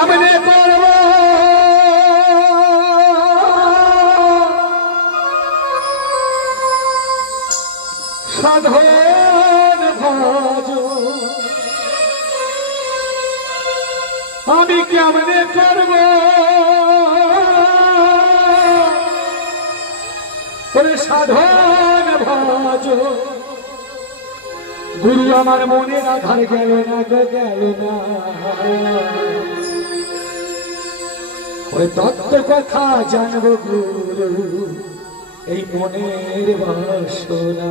কেমনে করব সাধন ভজ আমি কেমনে করব সাধন ভজ গুরু আমার মনের আধার গেল না গো গেল না ওই তত্ত্ব কথা জানবো গুরু এই মনের বাসনা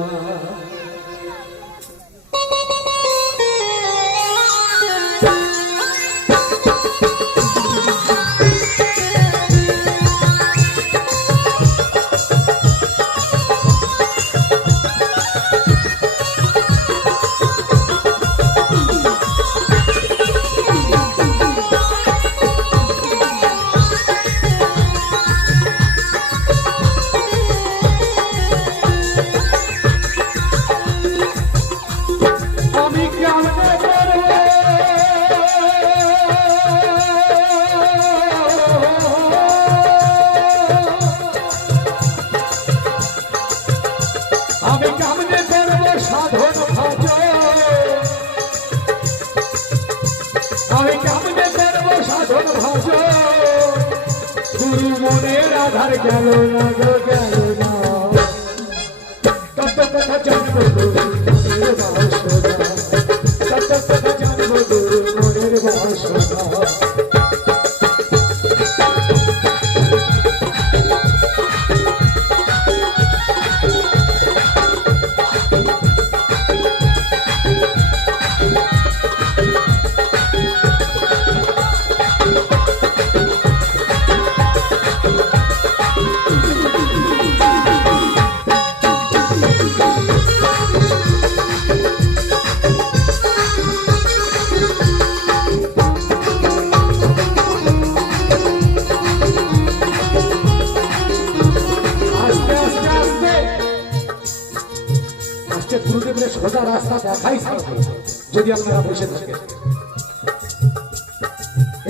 গুরু মনের আধার গেল না গো গেল না কত কথা জানবো মনের বাসনা কত কথা জানবো মনের বাসনা গুরুদেবের সোজা রাস্তা দেখাই যদি আপনারা বসে থাকেন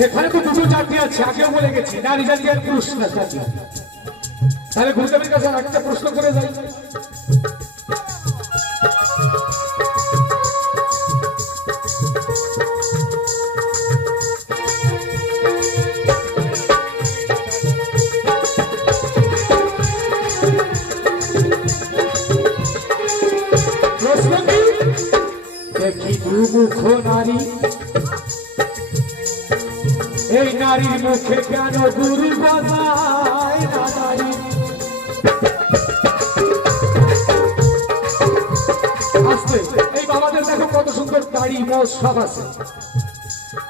এখানে তো দুটো জাতি আছে আগেও বলে গেছি নারী জাতি আর পুরুষ জাতি তাহলে গুরুদেবের কাছে একটা প্রশ্ন করে যাই মুখ নারী এই নারীর মুখে কেন গুরু বাজায় না নারী আসতে এই বাবাদের দেখো কত সুন্দর দাড়ি মোষ সব আছে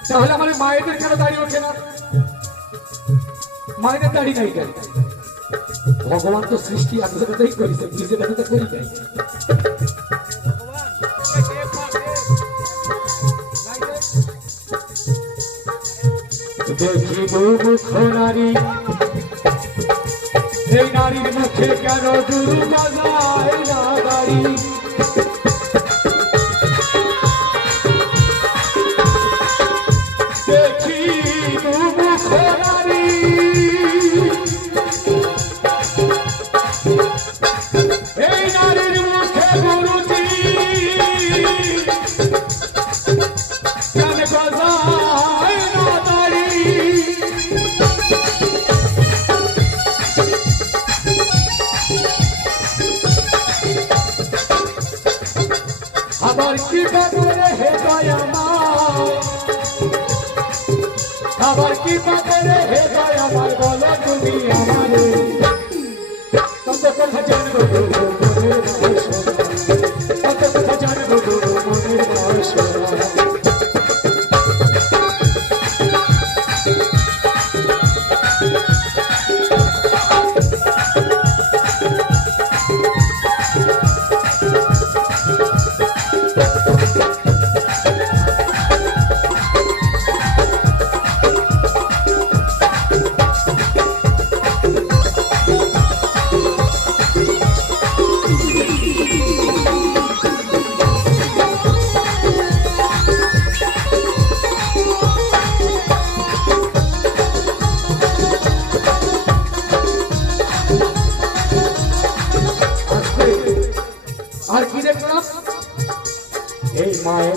তাহলে আমার মায়েদের কেন দাড়ি ওঠে না মায়েদের দাড়ি নাই কেন ভগবান তো সৃষ্টি একসাথেই করেছে নিজে ব্যথা করি নাই দেখিব মুখ নারী এই নারীর মুখে কেন গুরু বাজায় না দাড়ি দেখিব মুখ নারী এই নারীর মুখে গুরুজি কেন বাজায় না দাড়ি আবার কি পাগলে হে দয়াময় আবার কি পাগলে হে দয়াময় বলো তুমি আমারে কত কথা জানবো মনের বাসনা কত কথা জানবো মনের বাসনা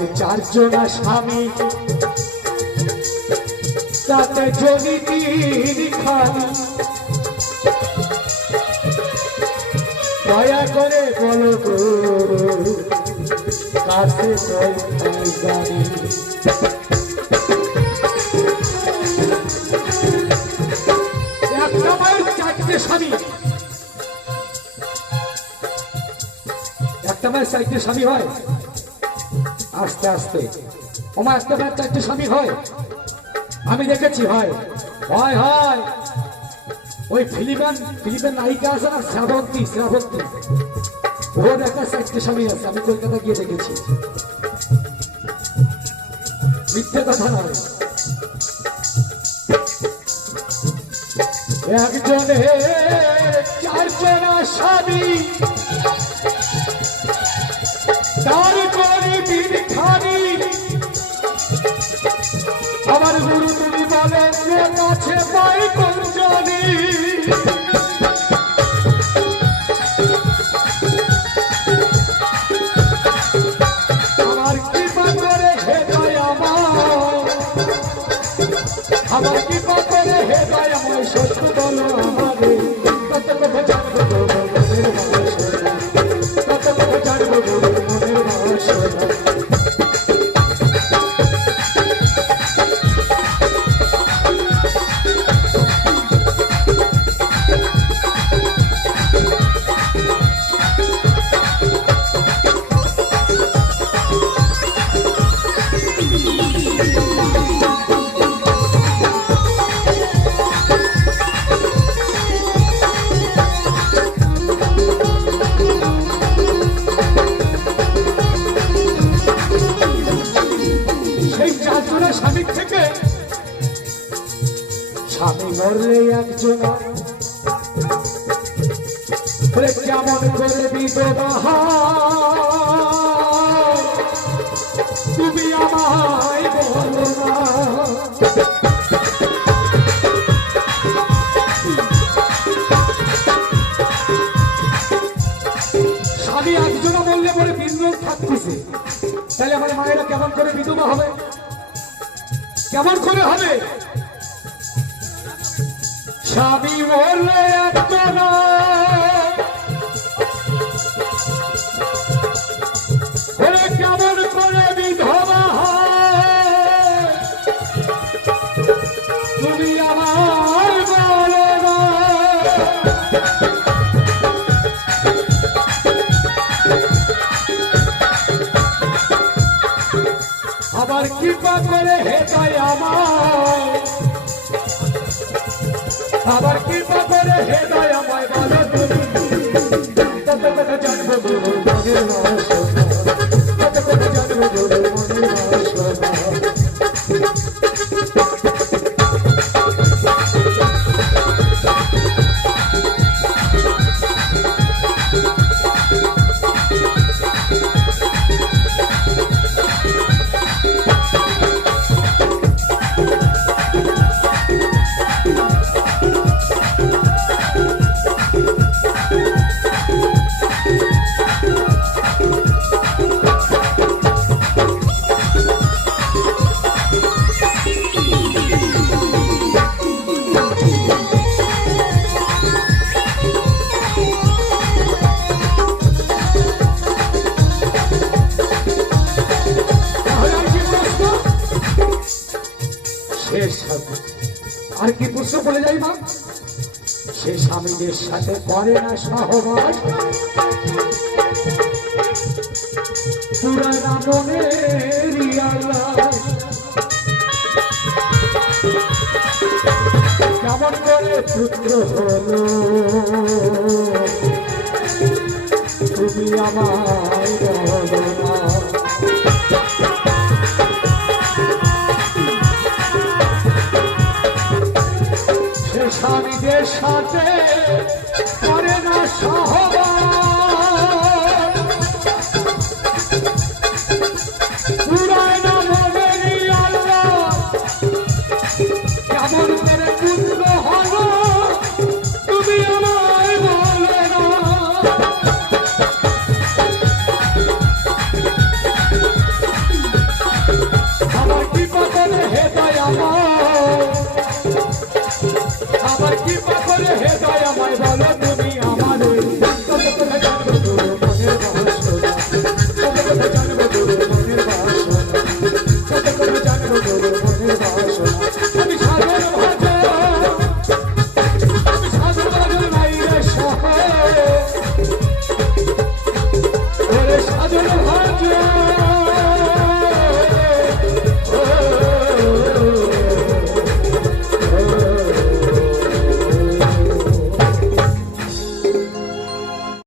মায়ের চারজনা স্বামী, তাতে যদি তিনি খালি, দয়া করে বলো গো কাছে কোথায় জানি। একটা মায়ের চারটে স্বামী, একটা মায়ের চারটে স্বামী হয়? আস্তে আস্তে ওমা একটা মায়ের চারটে স্বামী হয়? আমি দেখেছি হয় হয় হয়। ওই ফিলিপের নায়িকা আছে না, শ্রাবন্তী, ওর একটা চারটে স্বামী আছে, আমি কলকাতা গিয়ে দেখেছি, মিথ্যে কথা নয়। একজনে চারজনা স্বামী, তার গরিবীর খানি। আমার গুরু তুমি বলেন কাছে পাই কোন জানি। আমার কৃপা করে হে দয়াময়, আমার কৃপা করে হে দয়াময়, সত্য বলো আমারে কত কথা জানবো মনের বাসনা, কত কথা জানবো মনের বাসনা। স্বামীর থেকে স্বামী মরলে একজনা, কেমন করে বিধবা তুমি আমায় বলো না। স্বামী একজনা মরলে পরে তিনজন থাকতেছে, তাহলে আমার মায়েরা কেমন করে বিধবা হবে, কেমন করে হবে? স্বামী বললে একজনা, কেমন করে বিধবা তুমি আমার বলো না। আবার কৃপা করে হে দয়াময়, আবার কৃপা করে হে দয়াময় বলো তুমি কত কথা জানবো মনের বাসনা, কত কথা জানবো মনের বাসনা। আর কি প্রশ্ন বলে যাই মা? সে স্বামীদের সাথে করে না সহবাস, পুরানা মনের আল্লাহ কেমন করে পুত্র হলো তুমি আমায় বলো না। স্বামীদের সাথে